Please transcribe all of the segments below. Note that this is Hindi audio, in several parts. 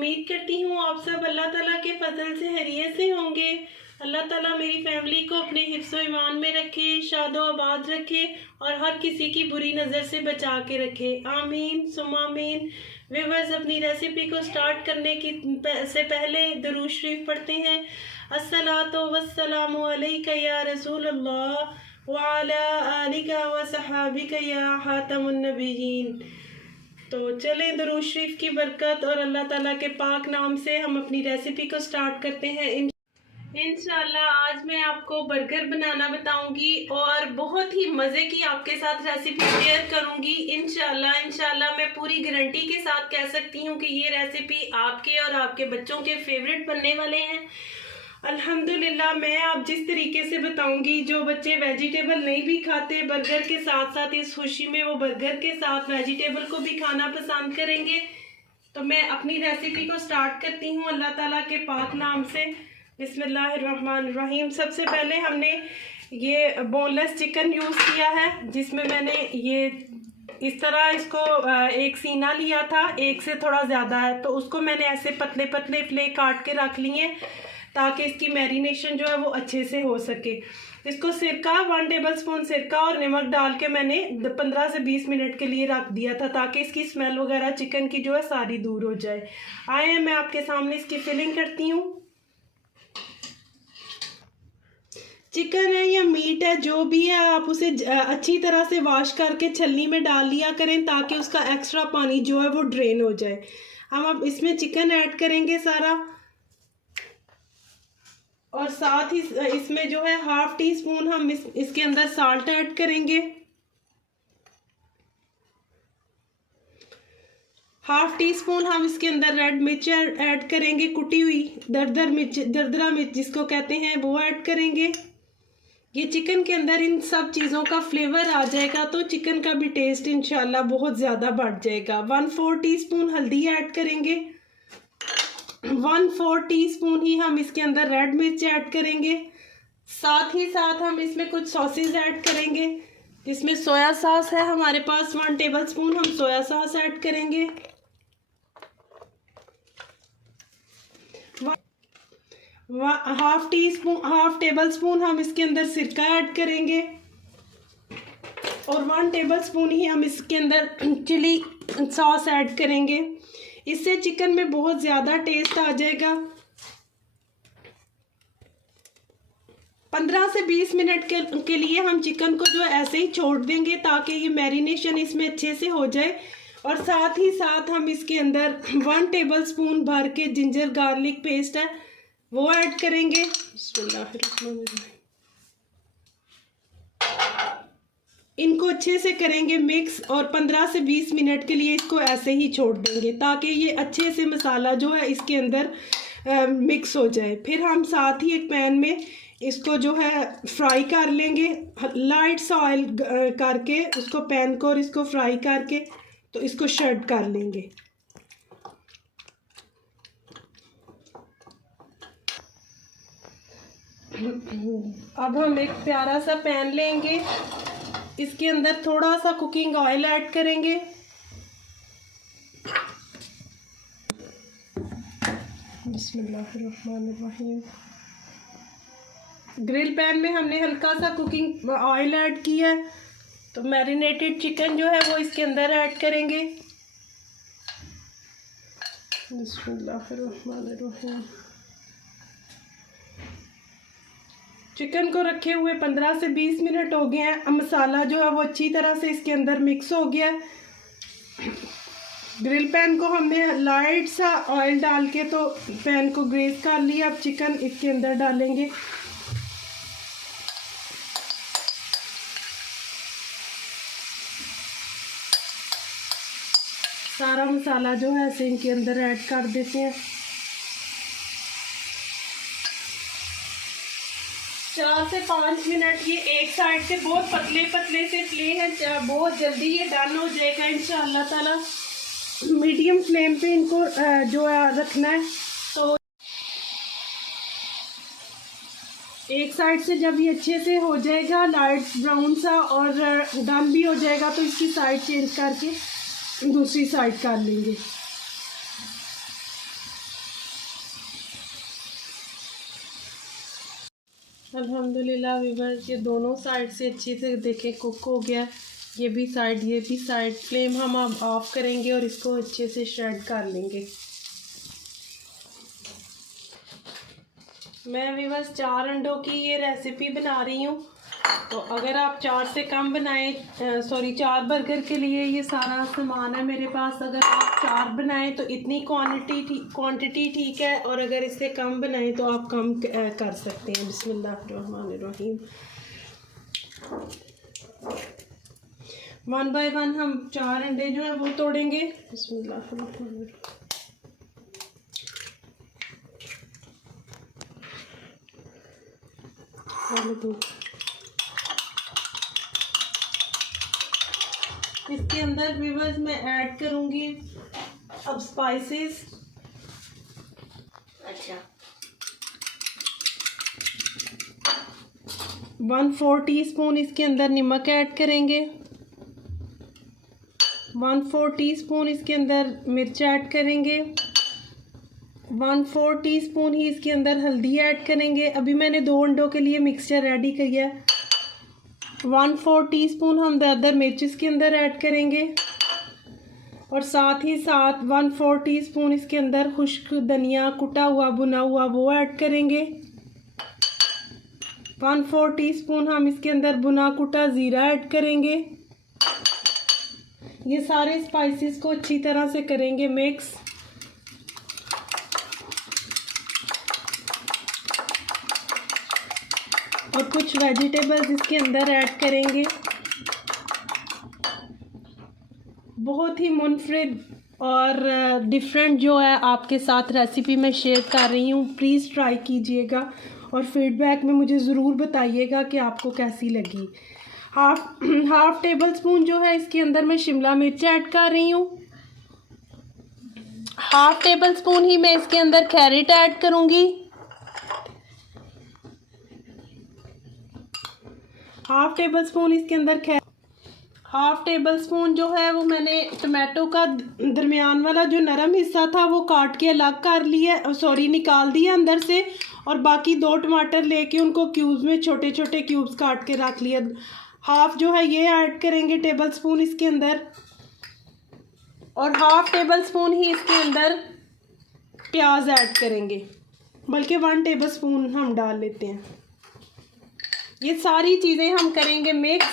उम्मीद करती हूँ आप सब अल्लाह ताला के फजल से खैरियत से होंगे। अल्लाह ताला मेरी फैमिली को अपने हिफ्ज़ व ईमान में रखे, शादो आबाद रखे और हर किसी की बुरी नज़र से बचा के रखे। आमीन सुम्मा आमीन। व्यूअर्स, अपनी रेसिपी को स्टार्ट करने की से पहले दुरूद शरीफ पढ़ते हैं। अस्सलातु वस्सलामु अलैका या रसूल अल्लाह व अला आलिका व सहाबिका या खातमुन नबिय्यीन। तो चलें, दुरूद शरीफ की बरकत और अल्लाह ताला के पाक नाम से हम अपनी रेसिपी को स्टार्ट करते हैं। इंशाल्लाह आज मैं आपको बर्गर बनाना बताऊंगी और बहुत ही मज़े की आपके साथ रेसिपी शेयर करूंगी। इंशाल्लाह मैं पूरी गारंटी के साथ कह सकती हूँ कि ये रेसिपी आपके और आपके बच्चों के फेवरेट बनने वाले हैं। अल्हम्दुलिल्लाह, मैं आप जिस तरीके से बताऊंगी, जो बच्चे वेजिटेबल नहीं भी खाते, बर्गर के साथ साथ इस खुशी में वो बर्गर के साथ वेजिटेबल को भी खाना पसंद करेंगे। तो मैं अपनी रेसिपी को स्टार्ट करती हूँ अल्लाह ताला के पाक नाम से। बिस्मिल्लाहिर्रहमानिर्रहीम। सबसे पहले हमने ये बोनलेस चिकन यूज़ किया है, जिसमें मैंने ये इस तरह इसको एक सीना लिया था, एक से थोड़ा ज़्यादा है, तो उसको मैंने ऐसे पतले पतले फ्ले काट के रख लिए ताकि इसकी मैरिनेशन जो है वो अच्छे से हो सके। इसको सिरका 1 टेबल स्पून सिरका और नमक डाल के मैंने 15 से 20 मिनट के लिए रख दिया था ताकि इसकी स्मेल वगैरह चिकन की जो है सारी दूर हो जाए। आए मैं आपके सामने इसकी फिलिंग करती हूँ। चिकन है या मीट है, जो भी है, आप उसे अच्छी तरह से वॉश करके छलनी में डाल लिया करें ताकि उसका एक्स्ट्रा पानी जो है वो ड्रेन हो जाए। हम अब इसमें चिकन ऐड करेंगे सारा, और साथ ही इसमें जो है 1/2 टीस्पून हम इसके अंदर साल्ट ऐड करेंगे। 1/2 टीस्पून हम इसके अंदर रेड मिर्च ऐड करेंगे, कुटी हुई दरदरा मिर्च जिसको कहते हैं, वो ऐड करेंगे। ये चिकन के अंदर इन सब चीज़ों का फ्लेवर आ जाएगा तो चिकन का भी टेस्ट इंशाल्लाह बहुत ज़्यादा बढ़ जाएगा। 1/4 टीस्पून हल्दी ऐड करेंगे। 1/4 टीस्पून ही हम इसके अंदर रेड मिर्च ऐड करेंगे। साथ ही साथ हम इसमें कुछ सॉसेज ऐड करेंगे, जिसमें सोया सॉस है हमारे पास 1 टेबल स्पून हम सोया सॉस ऐड करेंगे। 1/2 टेबल स्पून हम इसके अंदर सिरका ऐड करेंगे और 1 टेबल स्पून ही हम इसके अंदर चिली सॉस ऐड करेंगे। इससे चिकन में बहुत ज़्यादा टेस्ट आ जाएगा। 15 से 20 मिनट के लिए हम चिकन को जो ऐसे ही छोड़ देंगे ताकि ये मैरिनेशन इसमें अच्छे से हो जाए। और साथ ही साथ हम इसके अंदर 1 टेबल स्पून भर के जिंजर गार्लिक पेस्ट है वो ऐड करेंगे। इनको अच्छे से करेंगे मिक्स और 15 से 20 मिनट के लिए इसको ऐसे ही छोड़ देंगे ताकि ये अच्छे से मसाला जो है इसके अंदर मिक्स हो जाए। फिर हम साथ ही एक पैन में इसको जो है फ्राई कर लेंगे, लाइट सा ऑयल करके उसको पैन को, और इसको फ्राई करके तो इसको शर्ट कर लेंगे। अब हम एक प्यारा सा पैन लेंगे, इसके अंदर थोड़ा सा कुकिंग ऑयल ऐड करेंगे। बिस्मिल्लाहिर्रहमानिर्रहीम। ग्रिल पैन में हमने हल्का सा कुकिंग ऑयल ऐड किया है, तो मैरिनेटेड चिकन जो है वो इसके अंदर ऐड करेंगे। बिस्मिल्लाहिर्रहमानिर्रहीम। चिकन को रखे हुए 15 से 20 मिनट हो गए हैं। अब मसाला जो है वो अच्छी तरह से इसके अंदर मिक्स हो गया। ग्रिल पैन को हमने लाइट सा ऑयल डाल के तो पैन को ग्रेस कर लिया। अब चिकन इसके अंदर डालेंगे। सारा मसाला जो है ऐसे इनके अंदर ऐड कर देते हैं। 4 से 5 मिनट ये एक साइड से बहुत पतले पतले से फ्ले हैं, बहुत जल्दी ये डन हो जाएगा इंशाअल्लाह ताला। मीडियम फ्लेम पे इनको जो है रखना है। तो एक साइड से जब ये अच्छे से हो जाएगा लाइट ब्राउन सा और डन भी हो जाएगा तो इसकी साइड चेंज करके दूसरी साइड कर लेंगे। अल्हम्दुलिल्लाह व्यूअर्स, ये दोनों साइड से अच्छे से देखें कुक हो गया। ये भी साइड। फ्लेम हम अब ऑफ करेंगे और इसको अच्छे से श्रेड कर लेंगे। मैं व्यूअर्स 4 अंडों की ये रेसिपी बना रही हूँ। तो अगर आप 4 से कम बनाएं, 4 बर्गर के लिए ये सारा सामान है मेरे पास। अगर आप 4 बनाएं तो इतनी क्वांटिटी ठीक है, और अगर इससे कम बनाएं तो आप कम कर सकते हैं। बिस्मिल्लाहिर्रहमानिर्रहीम। 1 बाय 1 हम 4 अंडे जो है वो तोड़ेंगे। बिस्मिल्लाहिर्रहमानिर्रहीम। इसके अंदर व्यूअर्स मैं ऐड करूंगी अब स्पाइसेस। अच्छा, 1/4 टीस्पून इसके अंदर नमक ऐड करेंगे। 1/4 टीस्पून इसके अंदर मिर्च ऐड करेंगे। 1/4 टीस्पून ही इसके अंदर हल्दी ऐड करेंगे। अभी मैंने 2 अंडों के लिए मिक्सचर रेडी किया है। 1/4 टीस्पून हम दरदर मिर्च इसके अंदर ऐड करेंगे, और साथ ही साथ 1/4 टीस्पून इसके अंदर खुश्क धनिया कुटा हुआ भुना हुआ वो ऐड करेंगे। 1/4 टीस्पून हम इसके अंदर भुना कुटा ज़ीरा ऐड करेंगे। ये सारे स्पाइसेस को अच्छी तरह से करेंगे मिक्स। और कुछ वेजिटेबल्स इसके अंदर ऐड करेंगे। बहुत ही मुनफरिद और डिफरेंट जो है आपके साथ रेसिपी मैं शेयर कर रही हूँ। प्लीज़ ट्राई कीजिएगा और फीडबैक में मुझे ज़रूर बताइएगा कि आपको कैसी लगी। हाफ टेबल स्पून जो है इसके अंदर मैं शिमला मिर्च ऐड कर रही हूँ। हाफ टेबल स्पून ही मैं इसके अंदर कैरेट ऐड करूँगी। हाफ टेबल स्पून इसके अंदर हाफ टेबल स्पून जो है वो मैंने टमाटो का दरमियान वाला जो नरम हिस्सा था वो काट के अलग कर लिया, निकाल दिया अंदर से। और बाकी 2 टमाटर लेके उनको क्यूब्स में छोटे छोटे क्यूब्स काट के रख लिया। हाफ जो है ये ऐड करेंगे टेबल स्पून इसके अंदर, और हाफ टेबल स्पून ही इसके अंदर प्याज ऐड करेंगे, बल्कि 1 टेबल स्पून हम डाल लेते हैं। ये सारी चीज़ें हम करेंगे मिक्स।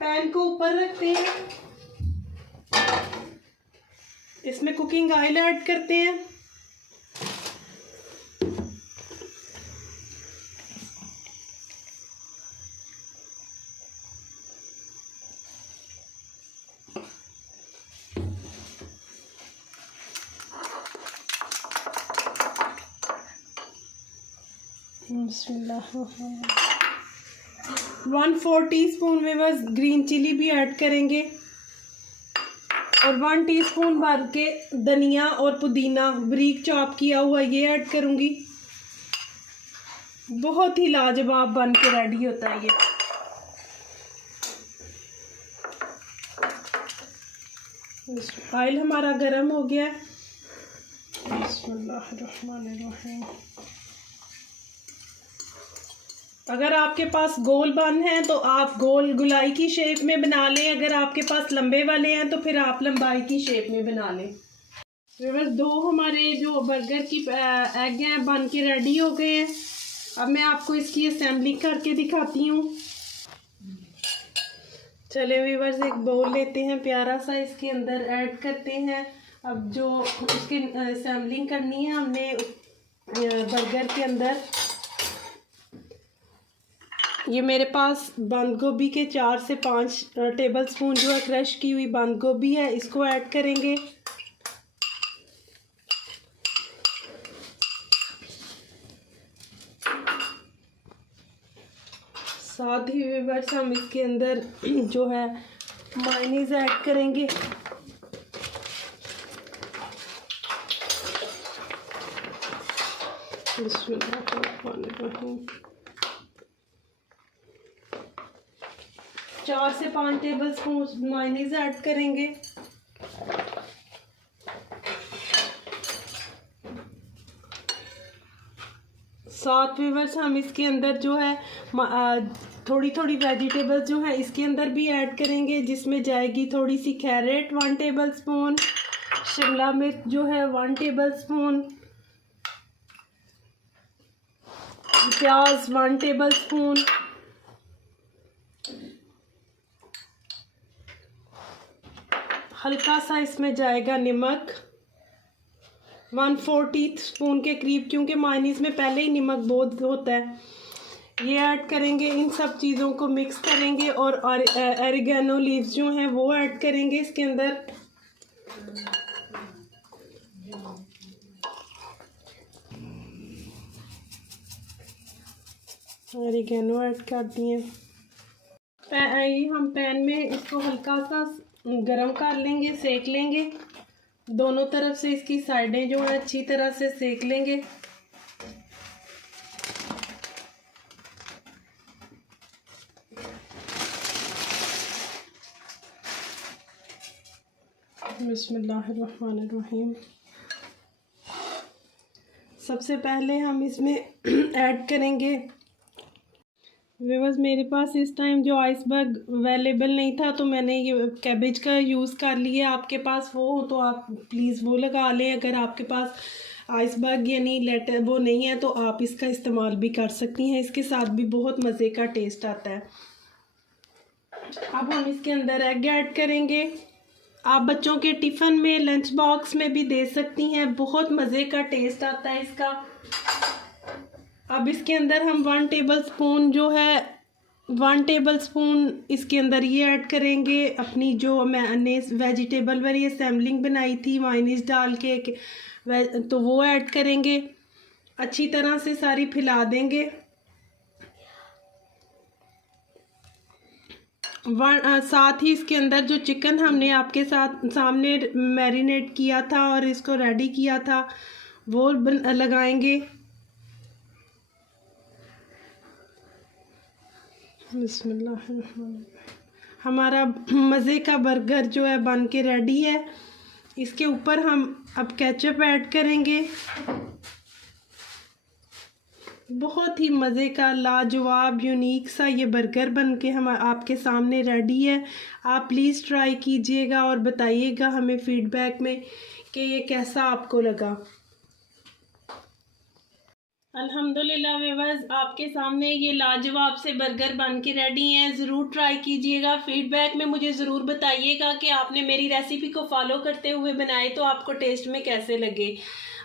पैन को ऊपर रखते हैं, इसमें कुकिंग ऑयल ऐड करते हैं। बिस्मिल्लाह। 1/4 टीस्पून में बस ग्रीन चिली भी ऐड करेंगे, और 1 टीस्पून भर के धनिया और पुदीना बारीक चॉप किया हुआ ये ऐड करूँगी। बहुत ही लाजवाब बन के रेडी होता है ये। ऑयल हमारा गर्म हो गया। बिस्मिल्लाहिर्रहमानिर्रहीम। अगर आपके पास गोल बन है तो आप गोल गुलाई की शेप में बना लें। अगर आपके पास लंबे वाले हैं तो फिर आप लंबाई की शेप में बना लें। बस 2 हमारे जो बर्गर की एग हैं बन के रेडी हो गए हैं। अब मैं आपको इसकी असेंबली करके दिखाती हूँ। चले व्यूअर्स, एक बाउल लेते हैं प्यारा सा, इसके अंदर ऐड करते हैं। अब जो उसकी असेंबलिंग करनी है हमने बर्गर के अंदर, ये मेरे पास बंद गोभी के 4 से 5 टेबल स्पून जो है क्रश की हुई बंद गोभी है, इसको ऐड करेंगे। साथ ही व्यूअर्स हम इसके अंदर जो है मायोनीज ऐड करेंगे। बिस्मिल्लाहिर्रहमानिर्रहीम। 4 से 5 टेबल स्पून मायोनीज ऐड करेंगे। साथ व्यूअर्स हम इसके अंदर जो है थोड़ी थोड़ी वेजिटेबल्स जो है इसके अंदर भी ऐड करेंगे, जिसमें जाएगी थोड़ी सी कैरेट 1 टेबल स्पून, शिमला मिर्च जो है 1 टेबल स्पून, प्याज 1 टेबल स्पून, हल्का सा इसमें जाएगा नमक 1/4 टीस्पून के करीब, क्योंकि मायनीज़ में पहले ही नमक बहुत होता है। ये ऐड करेंगे, इन सब चीज़ों को मिक्स करेंगे और ऑरिगेनो लीव्स जो हैं वो ऐड करेंगे इसके अंदर। ऑरिगेनो ऐड कर दिए। ये हम पैन में इसको हल्का सा गरम कर लेंगे, सेक लेंगे, दोनों तरफ से इसकी साइडें जो है अच्छी तरह से सेक लेंगे। बिस्मिल्लाहिर्रहमानिर्रहीम। सबसे पहले हम इसमें ऐड करेंगे व्यूअर्स, मेरे पास इस टाइम जो आइसबर्ग अवेलेबल नहीं था तो मैंने ये कैबेज का यूज़ कर लिया। आपके पास वो हो तो आप प्लीज़ वो लगा लें। अगर आपके पास आइसबर्ग यानी लेटर वो नहीं है तो आप इसका इस्तेमाल भी कर सकती हैं, इसके साथ भी बहुत मज़े का टेस्ट आता है। अब हम इसके अंदर एग ऐड करेंगे। आप बच्चों के टिफ़िन में, लंच बॉक्स में भी दे सकती हैं, बहुत मज़े का टेस्ट आता है इसका। अब इसके अंदर हम 1 टेबल स्पून जो है 1 टेबल स्पून इसके अंदर ये ऐड करेंगे अपनी जो मैंने वेजिटेबल वाली असेंबलिंग बनाई थी मायोनीज़ डाल के, तो वो ऐड करेंगे। अच्छी तरह से सारी फैला देंगे। साथ ही इसके अंदर जो चिकन हमने आपके साथ सामने मैरिनेट किया था और इसको रेडी किया था वो लगाएंगे। बिस्मिल्लाह। हमारा मज़े का बर्गर जो है बन के रेडी है। इसके ऊपर हम अब केचप ऐड करेंगे। बहुत ही मज़े का लाजवाब यूनिक सा ये बर्गर बन के हम आपके सामने रेडी है। आप प्लीज़ ट्राई कीजिएगा और बताइएगा हमें फ़ीडबैक में कि ये कैसा आपको लगा। अल्हम्दुलिल्लाह व्यूअर्स, आपके सामने ये लाजवाब से बर्गर बन के रेडी हैं। ज़रूर ट्राई कीजिएगा। फ़ीडबैक में मुझे ज़रूर बताइएगा कि आपने मेरी रेसिपी को फॉलो करते हुए बनाए तो आपको टेस्ट में कैसे लगे।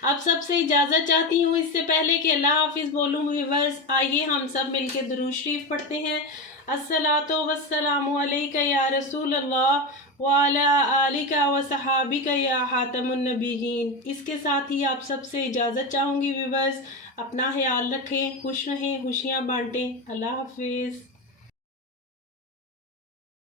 अब सबसे इजाज़त चाहती हूँ इससे पहले कि अल्लाह हाफिज़ बोलूँ व्यूअर्स। आइए हम सब मिलके दुरूद शरीफ पढ़ते हैं। अस्सलातु वस्सलामु अलैका या रसूल अल्लाह व अला आलिका व सहाबिका या हातमुन नबिय्यीन। इसके साथ ही आप सबसे इजाज़त चाहूँगी व्यूअर्स। अपना ख्याल रखें, खुश रहें, खुशियाँ बांटें। अल्लाह हाफिज़।